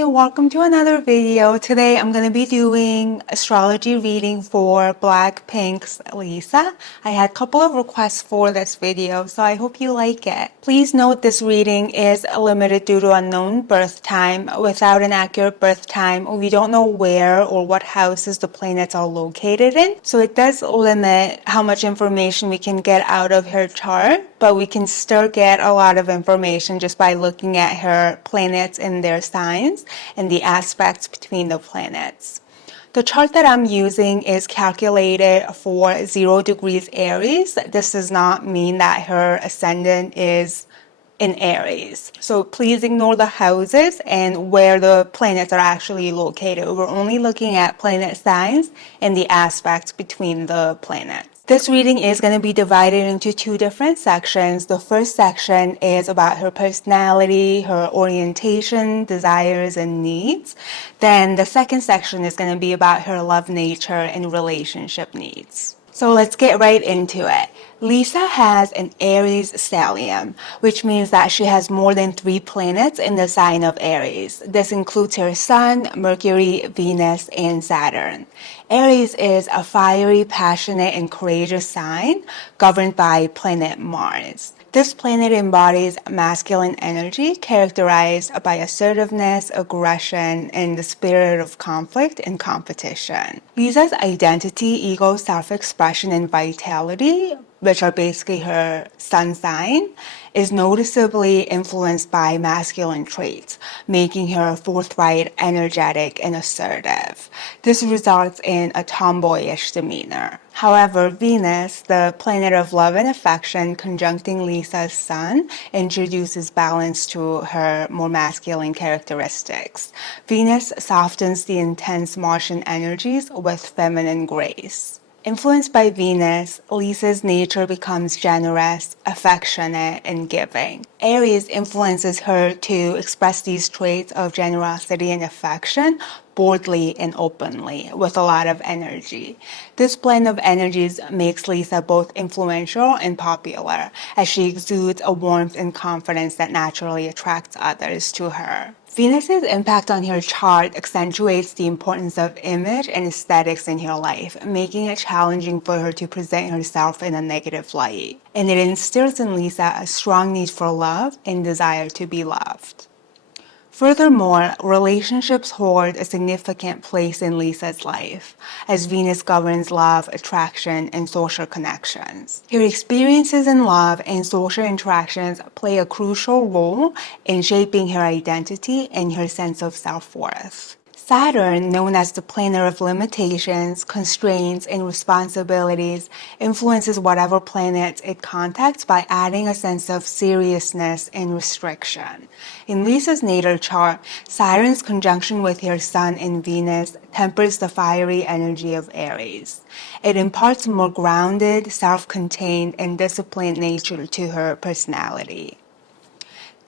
Hi, welcome to another video. Today I'm going to be doing astrology reading for Blackpink's Lisa. I had a couple of requests for this video, so I hope you like it. Please note this reading is limited due to unknown birth time. Without an accurate birth time, we don't know where or what houses the planets are located in, so it does limit how much information we can get out of her chart, but we can still get a lot of information just by looking at her planets and their signs and the aspects between the planets. The chart that I'm using is calculated for 0 degrees Aries. This does not mean that her ascendant is in Aries. So please ignore the houses and where the planets are actually located. We're only looking at planet signs and the aspects between the planets. This reading is going to be divided into 2 different sections. The first section is about her personality, her orientation, desires, and needs. Then the second section is going to be about her love nature and relationship needs. So let's get right into it. Lisa has an Aries stellium, which means that she has more than 3 planets in the sign of Aries. This includes her Sun, Mercury, Venus, and Saturn. Aries is a fiery, passionate, and courageous sign governed by planet Mars. This planet embodies masculine energy characterized by assertiveness, aggression, and the spirit of conflict and competition. Lisa's identity, ego, self-expression, and vitality, which are basically her sun sign, is noticeably influenced by masculine traits, making her forthright, energetic, and assertive. This results in a tomboyish demeanor. However, Venus, the planet of love and affection, conjuncting Lisa's sun, introduces balance to her more masculine characteristics. Venus softens the intense Martian energies with feminine grace. Influenced by Venus, Lisa's nature becomes generous, affectionate, and giving. Aries influences her to express these traits of generosity and affection boldly and openly with a lot of energy. This blend of energies makes Lisa both influential and popular, as she exudes a warmth and confidence that naturally attracts others to her. Venus's impact on her chart accentuates the importance of image and aesthetics in her life, making it challenging for her to present herself in a negative light. And it instills in Lisa a strong need for love and desire to be loved. Furthermore, relationships hold a significant place in Lisa's life, as Venus governs love, attraction, and social connections. Her experiences in love and social interactions play a crucial role in shaping her identity and her sense of self-worth. Saturn, known as the planet of limitations, constraints, and responsibilities, influences whatever planets it contacts by adding a sense of seriousness and restriction. In Lisa's natal chart, Saturn's conjunction with her Sun and Venus tempers the fiery energy of Aries. It imparts a more grounded, self-contained, and disciplined nature to her personality.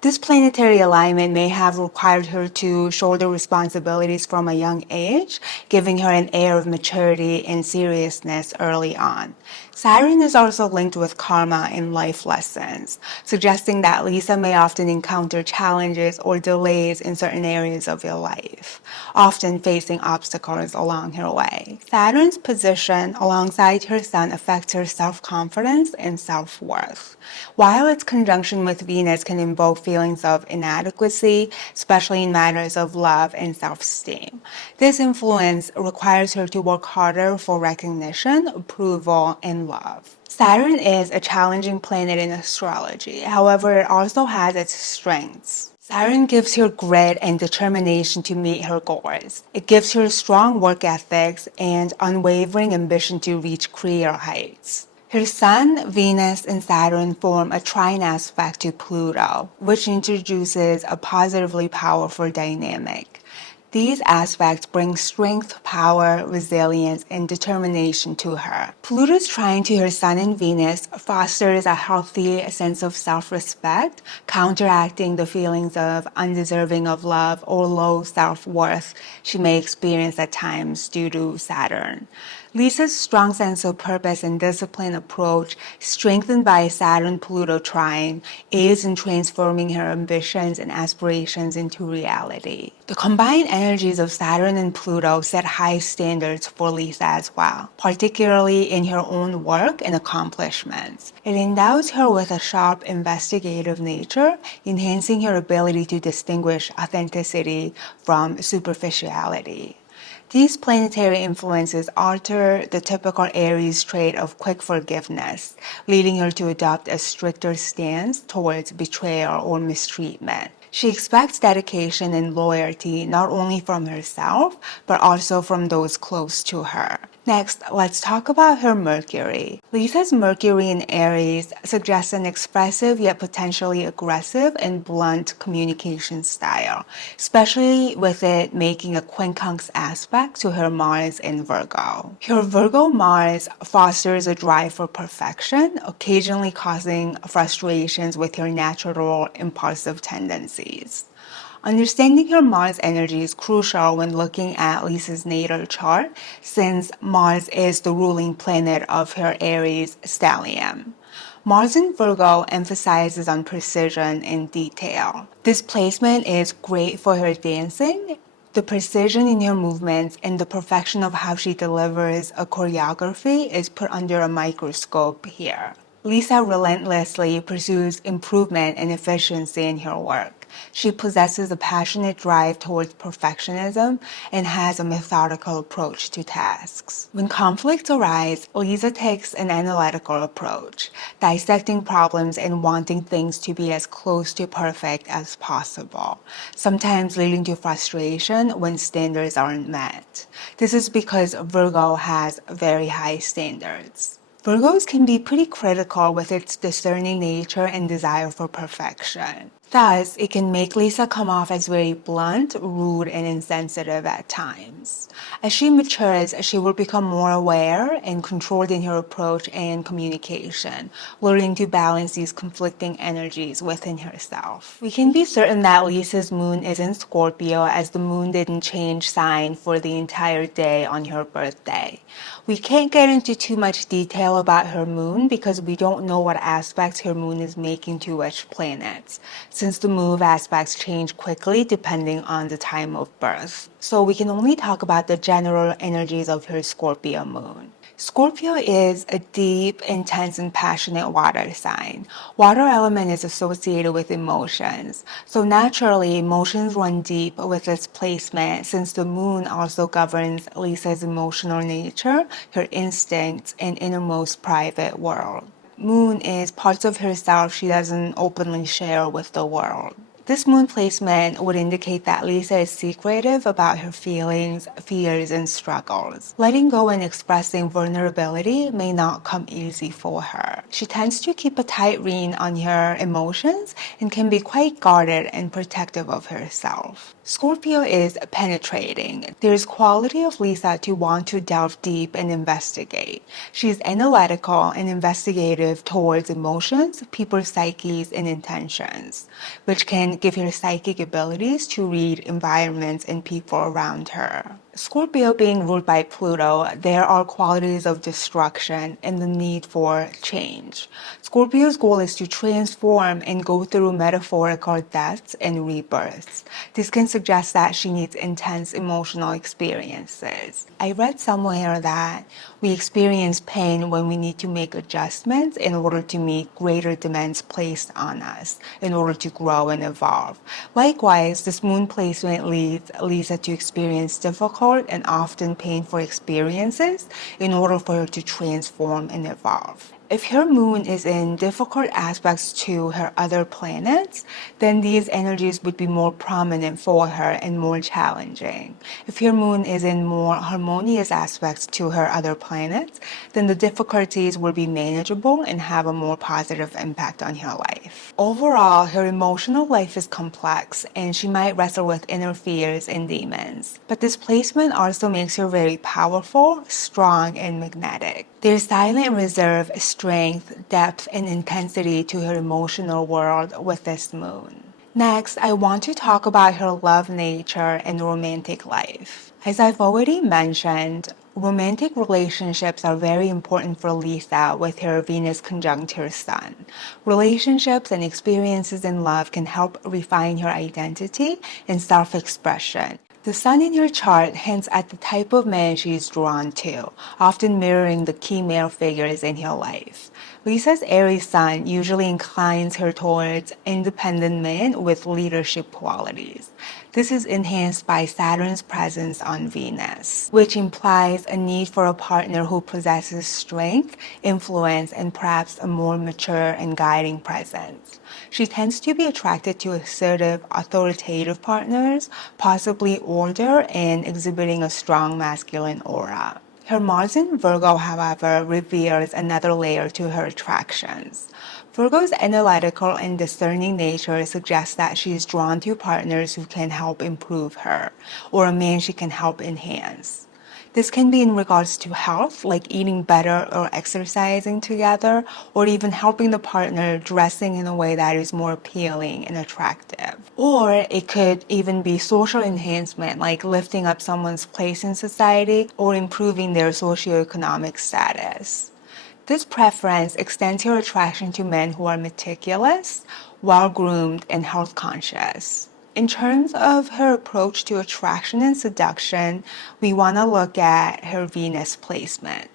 This planetary alignment may have required her to shoulder responsibilities from a young age, giving her an air of maturity and seriousness early on. Saturn is also linked with karma and life lessons, suggesting that Lisa may often encounter challenges or delays in certain areas of her life, often facing obstacles along her way. Saturn's position alongside her Sun affects her self-confidence and self-worth, while its conjunction with Venus can invoke feelings of inadequacy, especially in matters of love and self-esteem. This influence requires her to work harder for recognition, approval, and love. Saturn is a challenging planet in astrology. However, it also has its strengths. Saturn gives her grit and determination to meet her goals. It gives her strong work ethics and unwavering ambition to reach career heights. Her Sun, Venus, and Saturn form a trine aspect to Pluto, which introduces a positively powerful dynamic. These aspects bring strength, power, resilience, and determination to her. Pluto's trine to her Sun and Venus fosters a healthy sense of self-respect, counteracting the feelings of undeserving of love or low self-worth she may experience at times due to Saturn. Lisa's strong sense of purpose and disciplined approach, strengthened by Saturn-Pluto trine, aids in transforming her ambitions and aspirations into reality. The combined energies of Saturn and Pluto set high standards for Lisa as well, particularly in her own work and accomplishments. It endows her with a sharp investigative nature, enhancing her ability to distinguish authenticity from superficiality. These planetary influences alter the typical Aries trait of quick forgiveness, leading her to adopt a stricter stance towards betrayal or mistreatment. She expects dedication and loyalty not only from herself, but also from those close to her. Next, let's talk about her Mercury. Lisa's Mercury in Aries suggests an expressive yet potentially aggressive and blunt communication style, especially with it making a quincunx aspect to her Mars in Virgo. Her Virgo Mars fosters a drive for perfection, occasionally causing frustrations with her natural impulsive tendencies. Understanding her Mars energy is crucial when looking at Lisa's natal chart, since Mars is the ruling planet of her Aries stellium. Mars in Virgo emphasizes on precision and detail. This placement is great for her dancing. The precision in her movements and the perfection of how she delivers a choreography is put under a microscope here. Lisa relentlessly pursues improvement and efficiency in her work. She possesses a passionate drive towards perfectionism and has a methodical approach to tasks. When conflicts arise, Lisa takes an analytical approach, dissecting problems and wanting things to be as close to perfect as possible, sometimes leading to frustration when standards aren't met. This is because Virgo has very high standards. Virgos can be pretty critical with its discerning nature and desire for perfection. Thus, it can make Lisa come off as very blunt, rude, and insensitive at times. As she matures, she will become more aware and controlled in her approach and communication, learning to balance these conflicting energies within herself. We can be certain that Lisa's moon is in Scorpio, as the moon didn't change sign for the entire day on her birthday. We can't get into too much detail about her moon because we don't know what aspects her moon is making to which planets, since the move aspects change quickly depending on the time of birth. So we can only talk about the general energies of her Scorpio moon. Scorpio is a deep, intense, and passionate water sign. Water element is associated with emotions. So naturally, emotions run deep with its placement, since the moon also governs Lisa's emotional nature, her instincts, and innermost private world. Moon is parts of herself she doesn't openly share with the world. This moon placement would indicate that Lisa is secretive about her feelings, fears, and struggles. Letting go and expressing vulnerability may not come easy for her. She tends to keep a tight rein on her emotions and can be quite guarded and protective of herself. Scorpio is penetrating. There's quality of Lisa to want to delve deep and investigate. She's analytical and investigative towards emotions, people's psyches, and intentions, which can give her psychic abilities to read environments and people around her. Scorpio being ruled by Pluto, there are qualities of destruction and the need for change. Scorpio's goal is to transform and go through metaphorical deaths and rebirths. This can suggest that she needs intense emotional experiences. I read somewhere that we experience pain when we need to make adjustments in order to meet greater demands placed on us, in order to grow and evolve. Likewise, this moon placement leads Lisa to experience difficult and often painful experiences in order for her to transform and evolve. If her moon is in difficult aspects to her other planets, then these energies would be more prominent for her and more challenging. If her moon is in more harmonious aspects to her other planets, then the difficulties will be manageable and have a more positive impact on her life. Overall, her emotional life is complex and she might wrestle with inner fears and demons. But this placement also makes her very powerful, strong, and magnetic. There's silent reserve, strength, depth, and intensity to her emotional world with this moon. Next, I want to talk about her love nature and romantic life. As I've already mentioned, romantic relationships are very important for Lisa with her Venus conjunct her Sun. Relationships and experiences in love can help refine her identity and self-expression. The Sun in your chart hints at the type of man she's drawn to, often mirroring the key male figures in her life. Lisa's Aries Sun usually inclines her towards independent men with leadership qualities. This is enhanced by Saturn's presence on Venus, which implies a need for a partner who possesses strength, influence, and perhaps a more mature and guiding presence. She tends to be attracted to assertive, authoritative partners, possibly older and exhibiting a strong masculine aura. Her Mars in Virgo, however, reveals another layer to her attractions. Virgo's analytical and discerning nature suggests that she is drawn to partners who can help improve her, or a man she can help enhance. This can be in regards to health, like eating better or exercising together, or even helping the partner dressing in a way that is more appealing and attractive. Or it could even be social enhancement, like lifting up someone's place in society or improving their socioeconomic status. This preference extends your attraction to men who are meticulous, well-groomed, and health-conscious. In terms of her approach to attraction and seduction, we want to look at her Venus placement.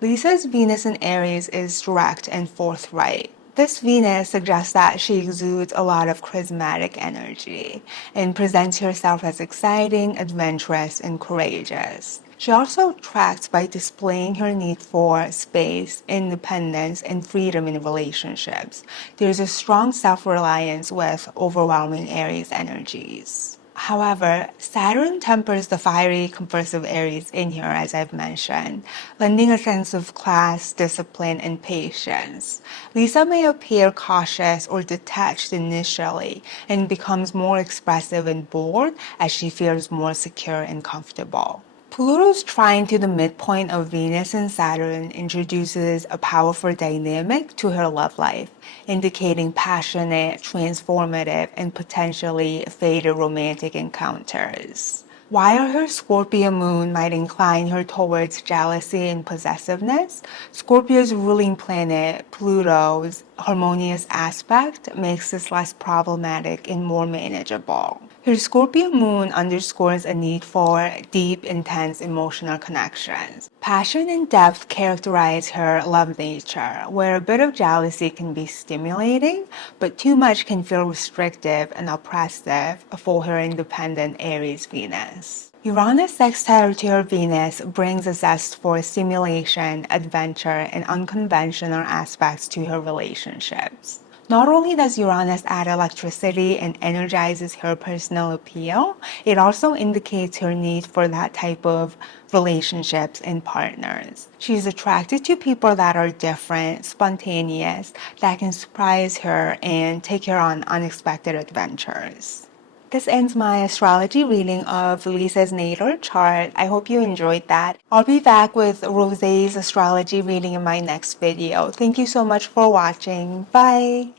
Lisa's Venus in Aries is direct and forthright. This Venus suggests that she exudes a lot of charismatic energy and presents herself as exciting, adventurous, and courageous. She also attracts by displaying her need for space, independence, and freedom in relationships. There's a strong self-reliance with overwhelming Aries energies. However, Saturn tempers the fiery, compulsive Aries in here, as I've mentioned, lending a sense of class, discipline, and patience. Lisa may appear cautious or detached initially and becomes more expressive and bold as she feels more secure and comfortable. Pluto's trine to the midpoint of Venus and Saturn introduces a powerful dynamic to her love life, indicating passionate, transformative, and potentially fatal romantic encounters. While her Scorpio moon might incline her towards jealousy and possessiveness, Scorpio's ruling planet, Pluto's harmonious aspect, makes this less problematic and more manageable. Her Scorpio moon underscores a need for deep, intense emotional connections. Passion and depth characterize her love nature, where a bit of jealousy can be stimulating, but too much can feel restrictive and oppressive for her independent Aries Venus. Uranus sextile to her Venus brings a zest for stimulation, adventure, and unconventional aspects to her relationships. Not only does Uranus add electricity and energizes her personal appeal, it also indicates her need for that type of relationships and partners. She's attracted to people that are different, spontaneous, that can surprise her and take her on unexpected adventures. This ends my astrology reading of Lisa's natal chart. I hope you enjoyed that. I'll be back with Rosé's astrology reading in my next video. Thank you so much for watching. Bye!